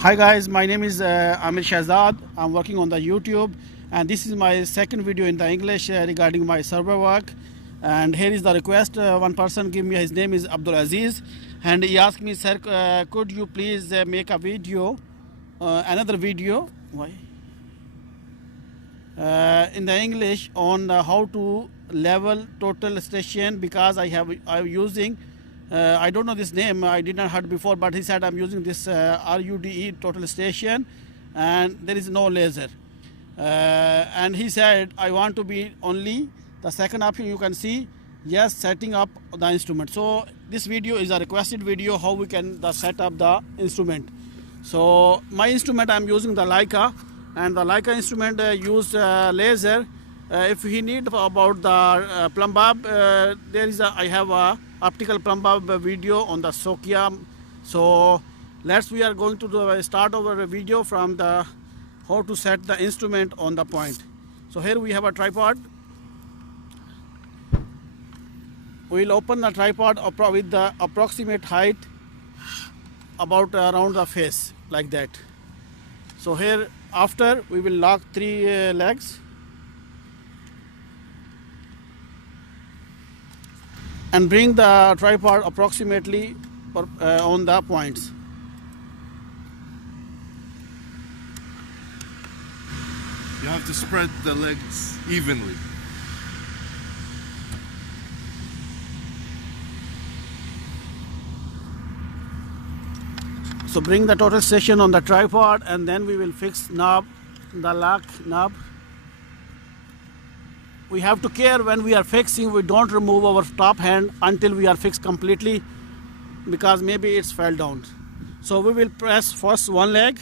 Hi guys, my name is Amir Shahzad. I'm working on the YouTube and this is my second video in the English regarding my server work. And here is the request. One person gave me, his name is Abdul Aziz, and he asked me, sir, could you please make a video, another video, why? In the English on how to level total station, because I'm using I don't know this name, I did not heard before, but he said I'm using this RUDE total station and there is no laser, and he said I want to be only the second option you can see, yes, setting up the instrument. So this video is a requested video how we can set up the instrument. So my instrument I'm using the Leica, and the Leica instrument used laser. If he need about the plumb bob, there is I have a optical plumb bob video on the Sokia. So we are going to start our video from the how to set the instrument on the point. So here we have a tripod. We'll open the tripod with the approximate height about around the face, like that. So here after we will lock three legs and bring the tripod approximately on the points. You have to spread the legs evenly. So bring the total station on the tripod and then we will fix knob, the lock knob. We have to care when we are fixing, we don't remove our top hand until we are fixed completely, because maybe it's fell down. So we will press first one leg.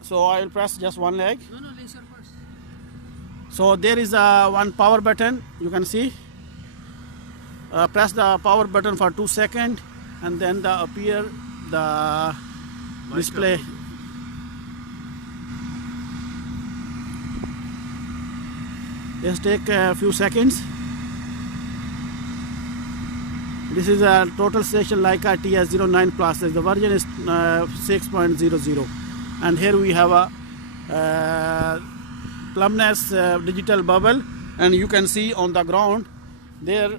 So I will press just one leg. No, laser first. So there is a one power button, you can see. Press the power button for 2 seconds and then appear the display. Just take a few seconds. This is a total station Leica TS09 Plus. The version is 6.00, and here we have a plumbness digital bubble, and you can see on the ground there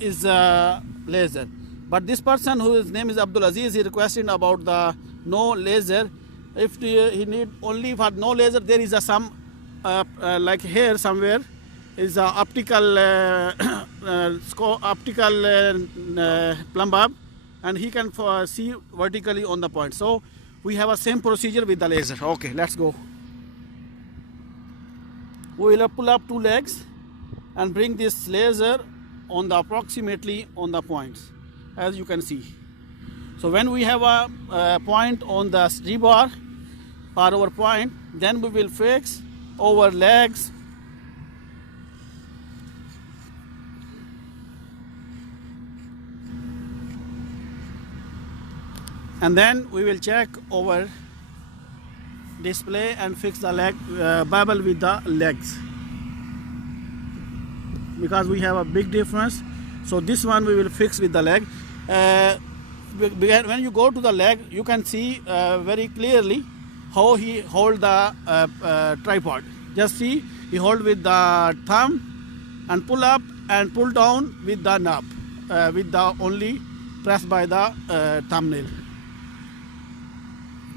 is a laser. But this person whose name is Abdul Aziz, he requested about the no laser. If he need only for no laser, there is a some like here somewhere is a optical plumb bob, and he can see vertically on the point. So we have a same procedure with the laser. Okay, let's go. We will pull up two legs and bring this laser on the approximately on the points, as you can see. So when we have a point on the rebar or our point, then we will fix our legs and then we will check our display and fix the leg bubble with the legs, because we have a big difference. So this one we will fix with the leg. When you go to the leg, you can see very clearly how he hold the tripod. Just see, he hold with the thumb and pull up and pull down with the knob, with the only press by the thumbnail.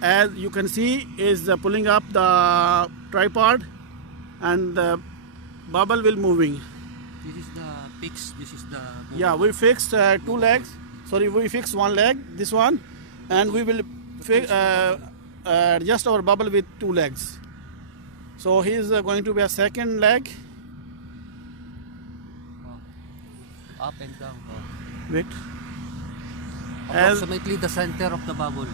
As you can see, is pulling up the tripod and the bubble will moving. This is the fix. This is the. Yeah, we fixed two legs. Sorry, we fixed one leg, this one, and we will adjust our bubble with two legs. So he is going to be a second leg. Up and down. Wait. Approximately the center of the bubble.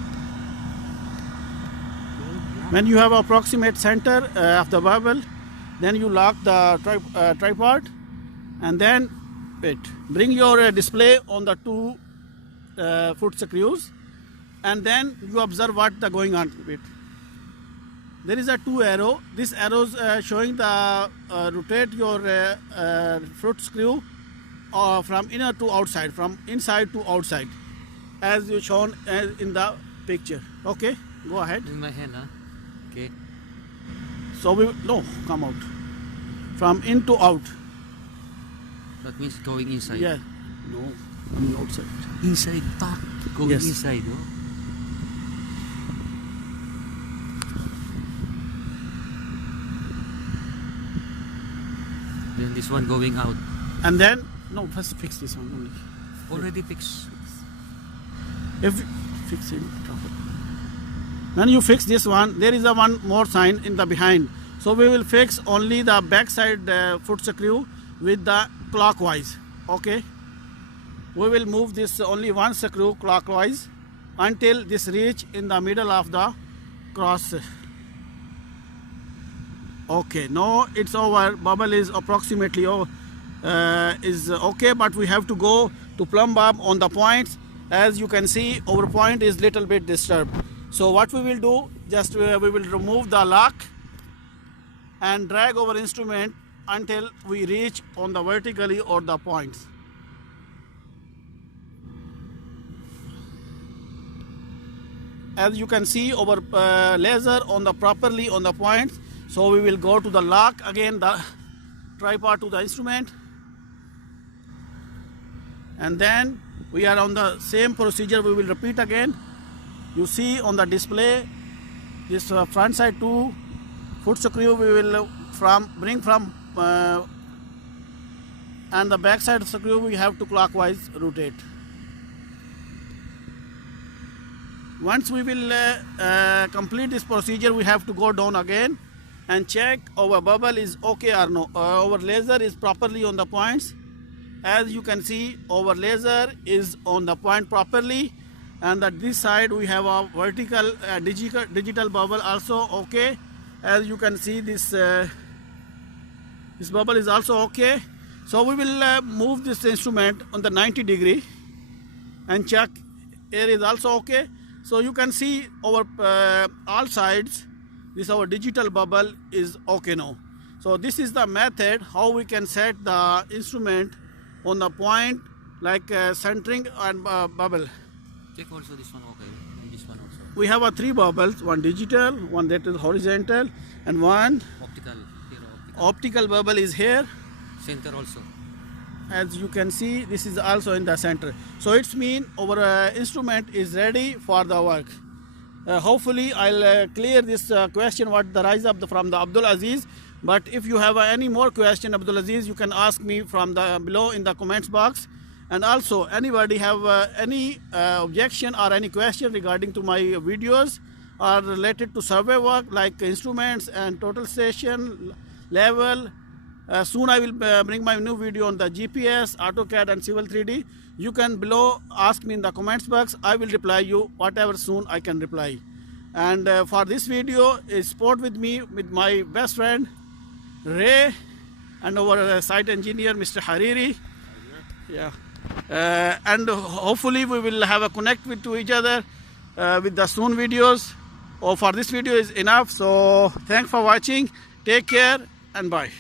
When you have approximate center of the bubble, then you lock the tripod, and then wait. Bring your display on the two foot screws, and then you observe what the going on. Wait. There is a two arrow. This arrows showing the rotate your foot screw from inner to outside, from inside to outside, as you shown in the picture. Okay, go ahead. In my hand, huh? Okay. So we no come out from in to out. That means going inside. Yeah, no, I mean outside. Inside, back. Going Yes. inside, oh. Then this one going out. And then no, first fix this one only. Already fixed. If fix it properly. When you fix this one, there is a one more sign in the behind. So we will fix only the back side foot screw with the clockwise. Okay. We will move this only one screw clockwise until this reach in the middle of the cross. Okay. No, it's over. Bubble is approximately is okay, but we have to go to plumb bob on the points. As you can see, our point is little bit disturbed. So what we will do, just we will remove the lock and drag our instrument until we reach on the vertically or the points. As you can see, our laser on the properly on the points. So we will go to the lock again, the tripod to the instrument, and then we are on the same procedure. We will repeat again. You see on the display this front side 2 foot screw we will bring from and the back side screw we have to clockwise rotate. Once we will complete this procedure, we have to go down again and check our bubble is okay or no. Our laser is properly on the points. As you can see, our laser is on the point properly, and at this side we have a vertical digital bubble also okay. As you can see, this bubble is also okay. So we will move this instrument on the 90 degree and check air is also okay. So you can see our all sides, this our digital bubble is okay now. So this is the method how we can set the instrument on the point, like centering and bubble. Check also this one, okay. And this one also. We have 3 bubbles, one digital, one that is horizontal, and one Optical. Here, optical. optical bubble is here. Center also. As you can see, this is also in the center. So it's mean our instrument is ready for the work. Hopefully I'll clear this question what the rise up from the Abdul Aziz. But if you have any more question, Abdul Aziz, you can ask me from the below in the comments box. And also anybody have any objection or any question regarding to my videos or related to survey work like instruments and total station level. Soon I will bring my new video on the GPS, AutoCAD and Civil 3D. You can below ask me in the comments box. I will reply you whatever soon I can reply. And for this video, support with me with my best friend Ray and our site engineer Mr. Hariri. Yeah. And hopefully we will have a connect with to each other with the soon videos. For this video is enough. So thanks for watching. Take care and bye.